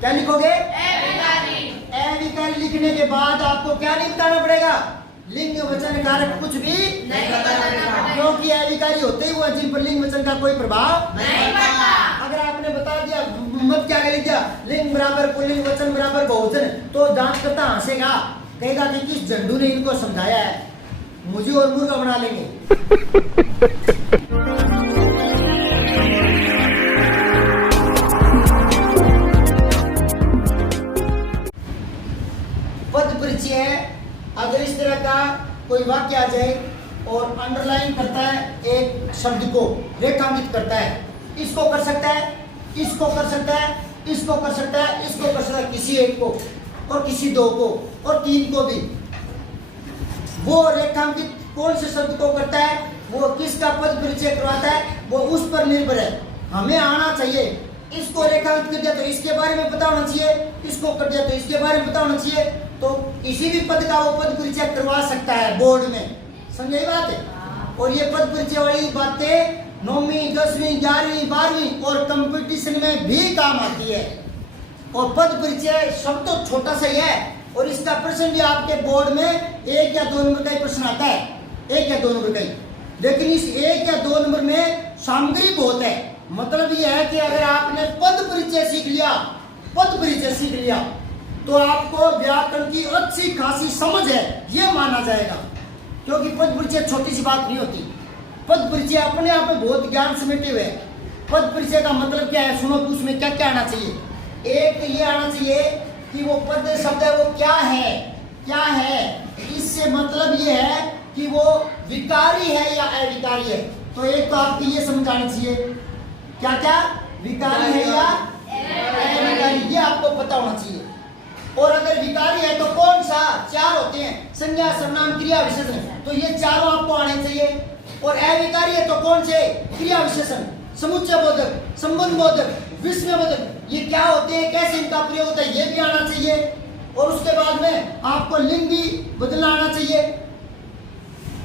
क्या लिखोगे? अविकारी लिखने के बाद आपको क्या नहीं बताना पड़ेगा? लिंग वचन कारक कुछ भी नहीं बताना पड़ेगा, क्योंकि अविकारी होते ही वो जिन पर लिंग वचन का कोई प्रभाव नहीं पड़ता। अगर आपने बता दिया मत क्या लिख दिया लिंग बराबर पुल्लिंग वचन बराबर बहुवचन, तो जांचकर्ता हंसेगा, कहेगा कि किस झंडू ने इनको समझाया है, मुझे और मुर्गा बना लेंगे। पद परिचय है, अगर इस तरह का कोई वाक्य आ जाए और अंडरलाइन करता है एक शब्द को, रेखांकित करता है, इसको कर सकता है, इसको कर सकता है, इसको कर सकता है, इसको कर सकता है, किसी एक को और किसी दो को और तीन को भी। वो रेखांकित कौन से शब्द को करता है, वो किसका पद परिचय करवाता है, वो उस पर निर्भर है। हमें आना चाहिए, इसको रेखांकित कर दिया तो इसके बारे में पता होना चाहिए, इसको कर दिया तो इसके बारे में पता होना चाहिए, तो किसी भी पद का वो पद परिचय करवा सकता है बोर्ड में। समझे बात है? और ये पद परिचय वाली बातें 9वीं 10वीं 11वीं 12वीं और कंपटीशन में भी काम आती है। और पद परिचय शब्द तो छोटा सा ही है, और इसका प्रश्न भी आपके बोर्ड में 1 या 2 नंबर का ही प्रश्न आता है, 1 या 2 नंबर का ही। लेकिन इस 1 या 2 नंबर में सामग्री बहुत है। मतलब ये है कि अगर आपने पद परिचय सीख लिया, पद परिचय सीख लिया, तो आपको व्याकरण की अच्छी खासी समझ है ये माना जाएगा, क्योंकि पद परिचय छोटी सी बात नहीं होती। पद परिचय अपने आप में बहुत ज्ञान समेटे हुए है। पद परिचय का मतलब क्या है, सुनो, तो उसमें क्या क्या आना चाहिए। एक ये आना चाहिए कि वो पद शब्द है वो क्या है, क्या है, इससे मतलब ये है कि वो विकारी है या अविकारी है। तो एक तो आपको ये समझ आनी चाहिए, क्या क्या विकारी है या अविकारी, ये आपको पता होना चाहिए। और अगर विकारी है तो कौन सा, 4 होते हैं, संज्ञा सर्वनाम क्रिया विशेषण, तो ये चारों आपको आने चाहिए। और अविकारी है तो कौन से, क्रिया विशेषण, समुच्चय बोधक, संबंध बोधक, विस्मय बोधक, ये क्या होते हैं, कैसे इनका प्रयोग होता है, ये भी आना चाहिए। और उसके बाद में आपको लिंग भी बदलना आना चाहिए,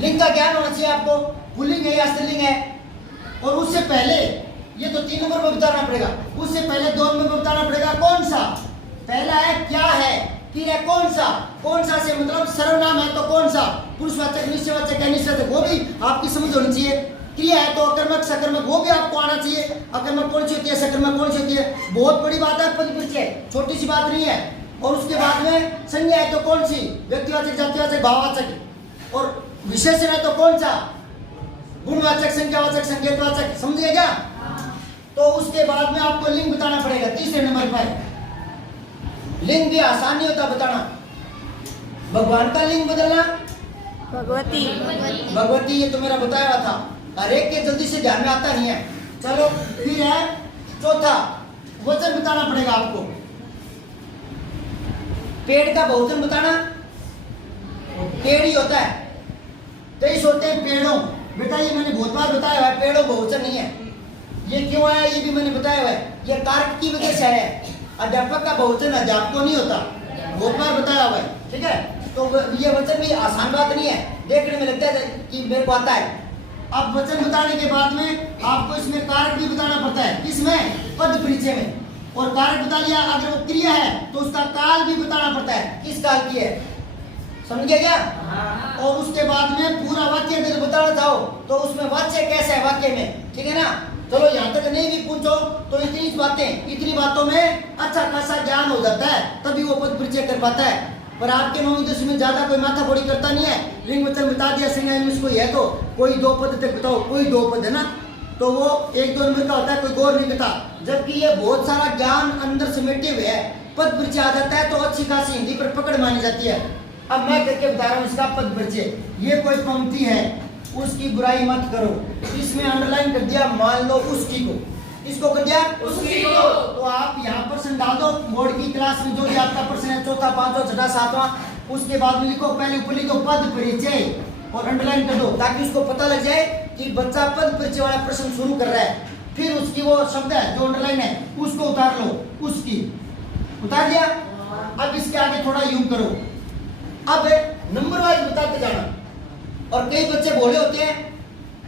लिंग का ज्ञान होना चाहिए आपको, पुल्लिंग है या स्त्रीलिंग है। और उससे पहले ये तो 3 नंबर पर बताना पड़ेगा, उससे पहले 2 नंबर पर बताना पड़ेगा कौन सा। पहला है क्या है, फिर है कौन सा, कौन सा से मतलब सर्वनाम है तो कौन सा, पुरुषवाचक निश्चयवाचक है, निश्चयवाचक, वो भी आपकी समझ होनी चाहिए। क्रिया है तो अकर्मक सकर्मक, वो भी आपको आना चाहिए, अकर्मक कौन सी होती है, सकर्मक कौन सी होती है। बहुत बड़ी बात है पद परिचय, छोटी सी बात नहीं है। और उसके बाद में संज्ञा है तो कौन सी, व्यक्तिवाचक, जातिवाचक, भाववाचक। और विशेषण है तो कौन सा, गुणवाचक, संख्यावाचक, संकेतवाचक। समझिए क्या? तो उसके बाद में आपको लिंग बताना पड़ेगा। तीसरे नंबर पर लिंग भी आसान नहीं होता बताना। भगवान का लिंग बदलना, भगवती, भगवती, ये तो मेरा बताया हुआ था, हर एक के जल्दी से ध्यान में आता नहीं है। चलो फिर है चौथा, वचन बताना पड़ेगा आपको। पेड़ का बहुवचन बताना, पेड़ ही होता है, 23 होते हैं पेड़ों। बेटा ये मैंने बहुत बार बताया हुआ है, पेड़ों बहुवचन नहीं है। ये क्यों आया ये भी मैंने बताया हुआ है, ये कारक की वजह से है। अध्यापक का बहुवचन अध्यापकों नहीं होता, बहुत बार बताया हुआ है, ठीक है। तो ये वचन भी आसान बात नहीं है, देखने में लगता है कि मेरे को आता है। अब वचन बताने के बाद में आपको इसमें कारक भी बताना पड़ता है, किसमें, पद परिचय में। और कारक बता लिया, अगर वो क्रिया है तो उसका काल भी बताना पड़ता है, किस काल की है, समझ गया क्या? और उसके बाद में पूरा वाक्य अगर बताना चाहो तो उसमें वाच्य कैसा है वाक्य में, ठीक है ना। चलो यहाँ तक नहीं भी पूछो तो इतनी बातों में अच्छा खासा ज्ञान हो जाता है, तभी वो पद परिचय कर पाता है। पर आपके 9वीं 10वीं में ज्यादा कोई माथा फोड़ी करता नहीं है। लिंग वचन बता दिया, संज्ञा इंग्लिश कोई है तो कोई 2 पद तक बताओ, कोई 2 पद है ना, तो वो 1-2 नंबर का होता है, कोई गौर नहीं करता। जबकि ये बहुत सारा ज्ञान अंदर समेटे हुए है। पद परिचय आ जाता है तो अच्छी खासी हिंदी पर पकड़ मानी जाती है। अब मैं करके बता रहा हूँ इसका पद परिचय। ये कोई पंक्ति है, उसकी बुराई मत करो, इसमें अंडरलाइन कर दिया, मान लो उसकी को, इसको कर दिया उसकी को, तो आप यहाँ प्रश्न डाल दो बोर्ड की क्लास में, जो भी आपका प्रश्न है, चौथा, पांचवा, छठा, सातवां, उसके बाद में लिखो, पहले ऊपर लिखो पद परिचय और अंडरलाइन कर दो, ताकि उसको पता लग जाए कि बच्चा पद परिचय वाला प्रश्न शुरू कर रहा है। फिर उसकी वो शब्द है जो अंडरलाइन है उसको उतार लो, उसकी उतार दिया। अब इसके आगे थोड़ा यूं करो, अब नंबर वाइज बताते जाना। और कई बच्चे बोले होते हैं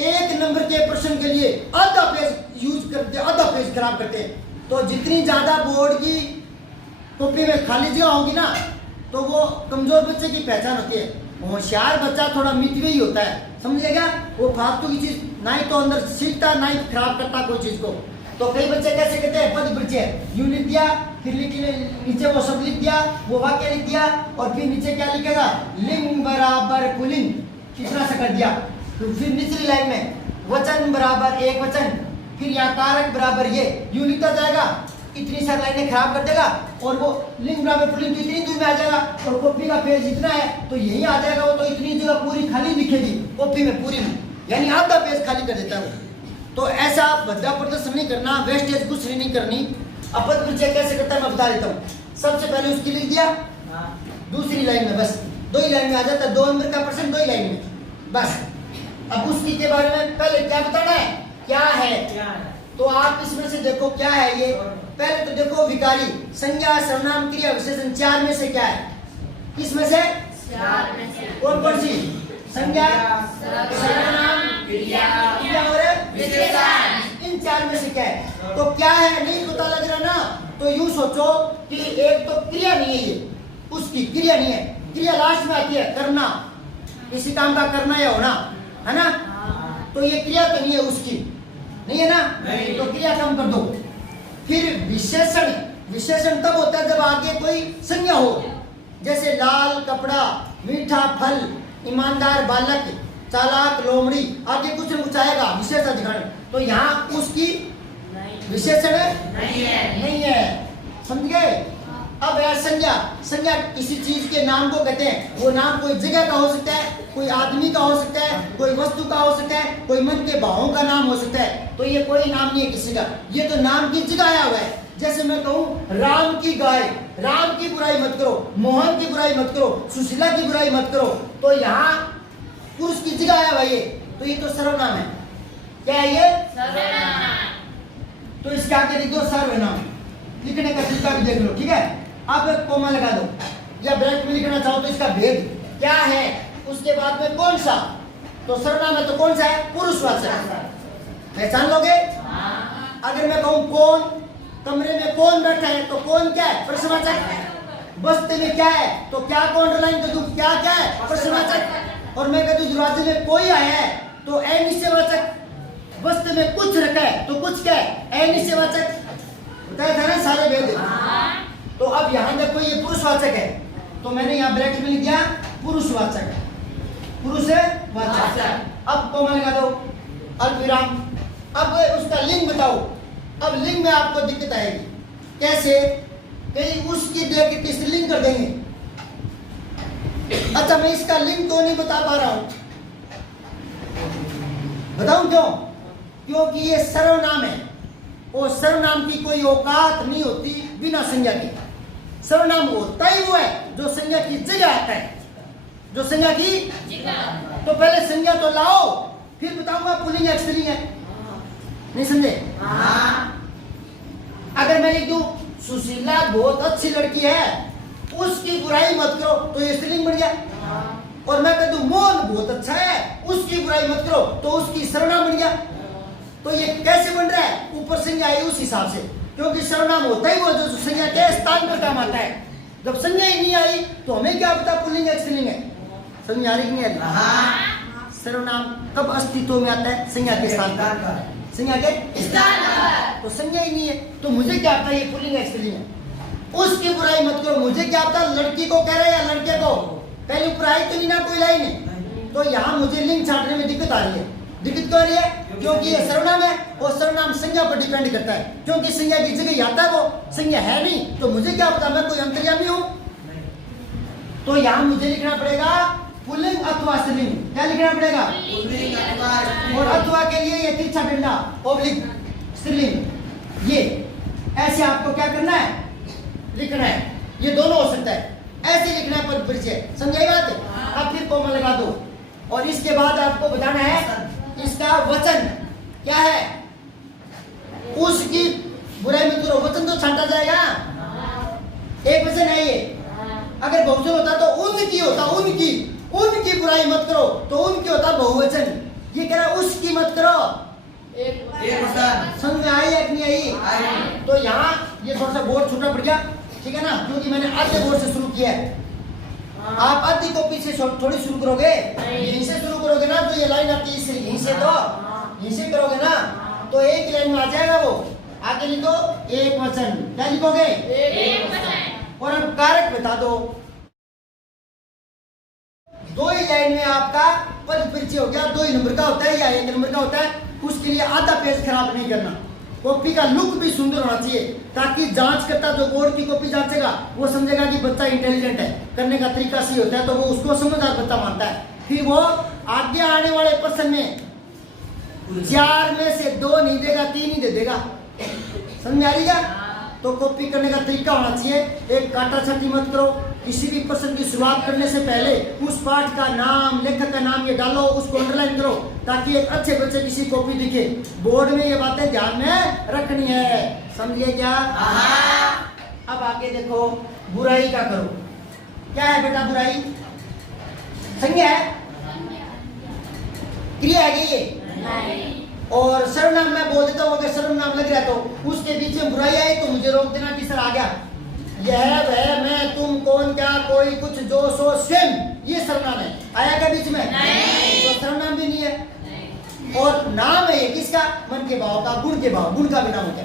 1 नंबर के प्रश्न के लिए आधा पेज यूज करते, आधा पेज खराब करते हैं। तो जितनी ज्यादा बोर्ड की कॉपी में खाली जगह होगी ना तो वो कमजोर बच्चे की पहचान होती है। होशियार बच्चा थोड़ा मितव्य ही होता है, समझिएगा। वो फालतू की चीज ना ही तो अंदर सीखता ना ही खराब करता कोई चीज को। तो कई बच्चे कैसे कहते हैं, पद परिचय यूं लिख दिया, फिर नीचे वो शब्द लिख दिया, वो वाक्य लिख दिया, और फिर नीचे क्या लिखेगा, लिंग बराबर पुल्लिंग, इतना सा कर दिया। तो फिर निचली लाइन में वचन बराबर एक वचन, फिर यहाँ कारक बराबर ये, यूं लिखता जाएगा। इतनी सारी लाइनें खराब कर देगा, और वो लिंग बराबर पुल्लिंग तो इतनी दूर में आ जाएगा, और कॉपी का पेज इतना है तो यही आ जाएगा। वो तो इतनी जगह पूरी खाली लिखेगी कॉपी में, पूरी में, यानी आधा पेज खाली कर देता है वो। तो ऐसा भद्दा प्रदर्शन नहीं करना, वेस्टेज कुछ नहीं करनी। अपद परिचय कैसे करता है मैं बता देता हूँ। सबसे पहले उसकी लिख दिया, दूसरी लाइन में बस 2 ही लाइन में आ जाता है, 2 नंबर का प्रश्न 2 ही लाइन में बस। अब उसकी के बारे में पहले क्या बताना है, क्या है। तो आप इसमें से देखो क्या है ये। पहले तो देखो विकारी, संज्ञा सर्वनाम क्रिया विशेषण 4 में से क्या है, इसमें से कौन कौन सी, संज्ञा सर्वनाम क्रिया और विशेषण, इन 4 में से क्या है। तो क्या है नहीं पता लग रहा ना, तो यूं सोचो कि एक तो क्रिया नहीं है, ये उसकी क्रिया नहीं है। क्रिया लास्ट में आती है, करना, किसी काम का करना या होना, है ना। तो ये क्रिया तो नहीं है उसकी, नहीं है ना, नहीं। तो क्रिया कम कर दो। फिर विशेषण, विशेषण तब होता है जब आगे कोई संज्ञा हो, जैसे लाल कपड़ा, मीठा फल, ईमानदार बालक, चालाक लोमड़ी, आगे कुछ न कुछ आएगा विशेषण दिखाने। तो यहाँ उसकी विशेषण नहीं है, समझ गए। अब है संज्ञा। संज्ञा किसी चीज के नाम को कहते हैं। वो नाम कोई जगह का हो सकता है, कोई आदमी का हो सकता है, कोई वस्तु का हो सकता है, कोई मन के भावों का नाम हो सकता है। तो ये कोई नाम नहीं है किसी का, ये तो नाम की जगह आया हुआ है। जैसे मैं कहूँ राम की गाय, राम की बुराई मत करो, मोहन की बुराई मत करो, सुशीला की बुराई मत करो। तो यहाँ पुरुष की जगह आया हुआ ये, तो ये तो सर्वनाम है। क्या है ये, सर्वनाम। तो इसके आगे लिख दो सर्वनाम, लिखने का तरीका भी देख लो, ठीक है। आप एक कोमा लगा दो, या ब्रैकेट में लिखना चाहो तो इसका भेद क्या है, उसके बाद में कौन सा। तो सर्वनाम है तो कौन सा है, पुरुषवाचक, पहचान लोगे। अगर मैं कहूँ कौन, कमरे में कौन बैठा है, तो कौन क्या है, प्रश्नवाचक। बस्ते में क्या है, तो क्या को अंडरलाइन कर दूं, क्या क्या है, प्रश्नवाचक। और मैं कह दूं दरवाजे में कोई आया है, तो अनिश्चयवाचक। बस्ते में कुछ रखा है, तो कुछ क्या है, अनिश्चयवाचक। बताया था ना सारे भेद। तो अब यहाँ देखो ये पुरुषवाचक है, तो मैंने यहाँ ब्रैकेट में लिख दिया पुरुषवाचक, पुरुषवाचक। अब कोमा लगा दो, अल्पविराम। अब उसका लिंग बताओ। अब लिंग में आपको दिक्कत आएगी, कैसे, कहीं उसकी देख के स्त्रीलिंग कर देंगे। अच्छा मैं इसका लिंग तो नहीं बता पा रहा हूं, बताऊं क्यों, क्योंकि ये सर्वनाम है, और सर्वनाम की कोई औकात नहीं होती बिना संज्ञा के। सर्वनाम होता ही वो है जो संज्ञा की जगह आता है, जो संज्ञा की जगह। तो पहले संज्ञा तो लाओ, फिर बताऊंगा पुल्लिंग है स्त्रीलिंग है, नहीं समझे। अगर मैं लिख दूं सुशीला बहुत अच्छी लड़की है, उसकी बुराई मत करो, तो ये स्त्रीलिंग बन गया। और मैं कह दूं मोहन बहुत अच्छा है, उसकी बुराई मत करो, तो उसकी सर्वनाम बन गया। तो ये कैसे बन रहा है, ऊपर संज्ञा आई उस हिसाब से, क्योंकि सर्वनाम होता ही वो जो संज्ञा के स्थान पर काम आता है। जब संज्ञा ही नहीं आई तो हमें क्या पता पुल्लिंग है स्त्रीलिंग है। समझ आ रही नहीं आ रही। सर्वनाम कब अस्तित्व में आता है, संज्ञा के स्थान पर, संज्ञा के स्थान पर। तो संज्ञा ही नहीं है तो मुझे क्या पता ये पुल्लिंग है स्त्रीलिंग है। उसकी बुराई मत करो, मुझे क्या पता लड़की को कह रहा है या लड़के को, पहले बुराई तो नहीं ना कोई लाइन है। तो यहाँ मुझे लिंग छाटने में दिक्कत आ रही है। दिक्कत क्यों आ रही है, क्योंकि ये सर्वनाम है, और सर्वनाम संज्ञा पर डिपेंड करता है, क्योंकि संज्ञा की जगह आता है, वो संज्ञा है नहीं, तो मुझे क्या पता, मैं कोई अंतर्यामी हूं। तो यहाँ मुझे लिखना पड़ेगा पुल्लिंग अथवा स्त्रीलिंग। क्या लिखना पड़ेगा, पुल्लिंग अथवा। और अथवा के लिए ये तिरछा डंडा ओब्लिक स्त्रीलिंग, ये ऐसे आपको क्या करना है, लिखना है। ये दोनों हो सकता है, ऐसे लिखना है पद परिचय, समझाई बात। अब फिर कोमा लगा दो, और इसके बाद आपको बताना है इसका वचन क्या है। उसकी बुराई मत करो, वचन तो छांटा जाएगा, एक वचन है ये। अगर बहुवचन होता तो उनकी होता, उनकी बुराई मत करो, तो उनकी होता बहुवचन। ये कह रहा है उसकी मत करो, एक वचन। समझ में आई या नहीं आई। तो यहाँ ये थोड़ा सा बोर्ड छोटा पड़ गया, ठीक है ना, क्योंकि मैंने आधे बोर्ड से शुरू किया है। आप आधी कॉपी से थोड़ी शुरू करोगे, यहीं से शुरू करोगे ना, तो ये लाइन आती है इससे, यहीं से तो यहीं से करोगे ना, तो एक लाइन में आ जाएगा वो। आगे लिखो एक वचन, क्या लिखोगे? एक वचन। और अब कारक बता दो। 2 ही लाइन में आपका पद परिचय हो गया, 2 ही नंबर का होता है या 1 नंबर का होता है। उसके लिए आधा पेज खराब नहीं करना। कॉपी का लुक भी सुंदर होना चाहिए, ताकि जांच करता जो बोर्ड की कॉपी जांचेगा वो समझेगा कि बच्चा इंटेलिजेंट है, करने का तरीका सही होता है, तो वो उसको समझदार बच्चा मानता है। फिर वो आगे आने वाले प्रश्न में 4 में से 2 नहीं देगा, 3 ही दे देगा। समझ में आ रही है? तो कॉपी करने का तरीका होना चाहिए। एक काटा छाटी मत करो। किसी भी प्रश्न की शुरुआत करने से पहले उस पाठ का नाम, लेखक का नाम ये डालो, उसको अंडरलाइन करो, ताकि एक अच्छे बच्चे किसी कॉपी दिखे। बोर्ड में ये बातें ध्यान में रखनी है। समझिए क्या? अब आगे देखो, बुराई का करो। क्या है बेटा बुराई? संज्ञा है, क्रिया है ये। और सर्वनाम मैं बोल देता हूँ, अगर सर्वनाम लग रहा तो उसके बीच में बुराई आई तो मुझे रोक देना कि सर आ गया। यह वह मैं तुम कौन क्या कोई कुछ जो सो स्वयं, ये सर्वनाम है। आया क्या बीच में? नहीं। तो सर्वनाम भी नहीं है। और नाम है ये किसका? मन के भाव का, गुण के भाव, गुण का भी नाम होता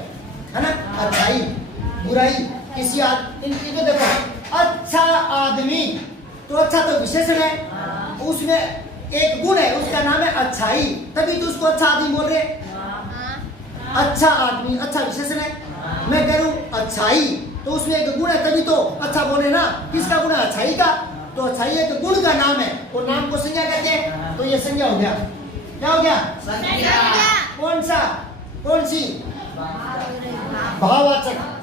है ना। अच्छाई, बुराई, किसी इनको देखो, अच्छा आदमी, तो अच्छा तो विशेषण है, उसमें एक गुण है, उसका नाम है अच्छाई, तभी तो उसको अच्छा आदमी बोल रहे। अच्छा आदमी, अच्छा विशेषण है। मैं कह रहा हूं अच्छाई, तो उसमें एक गुण है, तभी तो अच्छा बोले ना। किसका गुण है? अच्छाई का। तो अच्छाई एक गुण का नाम है, और नाम को संज्ञा कहते हैं। तो ये संज्ञा हो गया। क्या हो गया? संज्ञा। कौन सा? कौन सी? भाववाचक।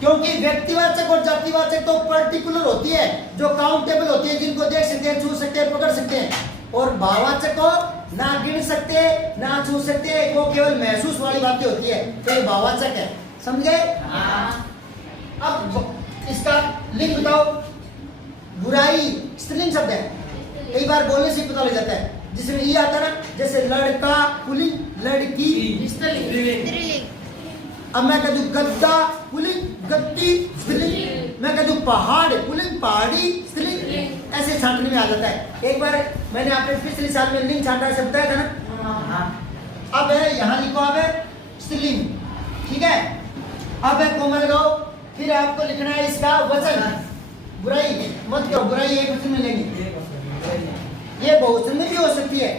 क्योंकि व्यक्तिवाचक और जातिवाचक तो पर्टिकुलर होती है, जो काउंटेबल होती है, जिनको देख सकते हैं, छू सकते हैं, पकड़ सकते हैं। और भाववाचक को ना गिन सकते, ना छू सकते, वो केवल महसूस वाली बातें होती है, तो ये भाववाचक है। समझ गए? अब इसका लिंग बताओ। बुराई स्त्रीलिंग शब्द है, कई बार बोलने से पता लग जाता है। जिसमें ये आता है ना, जैसे लड़का पुल्लिंग, लड़की स्त्रीलिंग। अब मैं कह दूं गद्दा पुल्लिंग, गद्दी स्त्रीलिंग। मैं कह दूं पहाड़ पुल्लिंग, पहाड़ी स्त्रीलिंग। ऐसे छांटने में आ जाता है। एक बार मैंने आपने पिछले साल में लिंग छांटा से बताया था ना। अब है यहाँ लिखो, अब है स्त्रीलिंग, ठीक है। अब है कोमा लगाओ, फिर आपको लिखना है इसका वचन। बुराई मत करो, बुराई एक वचन में लेंगे। ये बहुवचन में भी हो सकती है,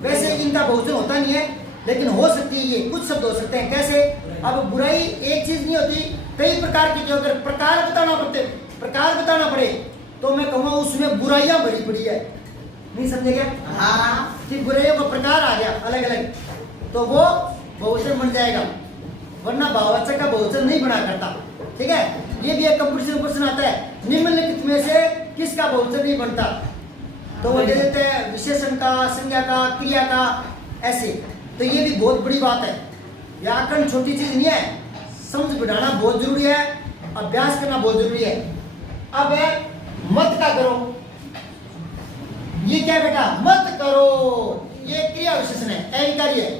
वैसे इनका बहुवचन होता नहीं है, लेकिन हो सकती है। ये कुछ शब्द हो सकते हैं। कैसे? अब बुराई एक चीज नहीं होती, कई प्रकार की। जो अगर प्रकार बताना पड़े तो मैं कहूँगा उसमें बुराइयां भरी पड़ी है। नहीं समझे क्या? हाँ। कि बुराइयों का प्रकार आ गया अलग अलग, तो वो बहुवचन बन जाएगा, वरना भाववाचक का बहुवचन नहीं बना करता। ठीक है? ये भी एक कंपटीशन क्वेश्चन आता है, निम्नलिखित में से किसका बहुवचन नहीं बनता? तो वो दे देते हैं विशेषण का, संज्ञा का, क्रिया का, ऐसे। तो ये भी बहुत बड़ी बात है। व्याकरण छोटी चीज नहीं है, समझ बढ़ाना बहुत जरूरी है, अभ्यास करना बहुत जरूरी है। अब है मत का करो। ये क्या है बेटा? मत करो, ये क्रिया विशेषण है, अविकारी है।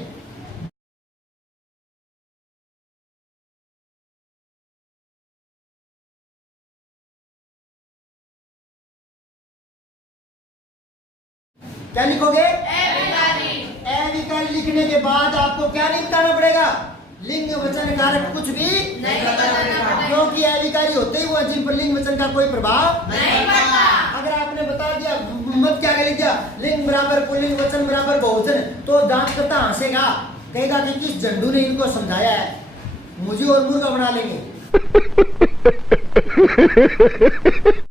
क्या लिखोगे? अविकारी लिखने के बाद आपको क्या नहीं बताना पड़ेगा? लिंग वचन कारक कुछ भी नहीं बताना पड़ेगा, क्योंकि अविकारी होते ही वो जिन पर लिंग वचन का कोई प्रभाव नहीं पड़ता। अगर आपने बता दिया मत क्या लिख दिया, लिंग बराबर पुल्लिंग, वचन बराबर बहुवचन, तो जांच करता हंसेगा, कहेगा कि किस झंडू ने इनको समझाया है, मुझे और मुर्गा बना लेंगे।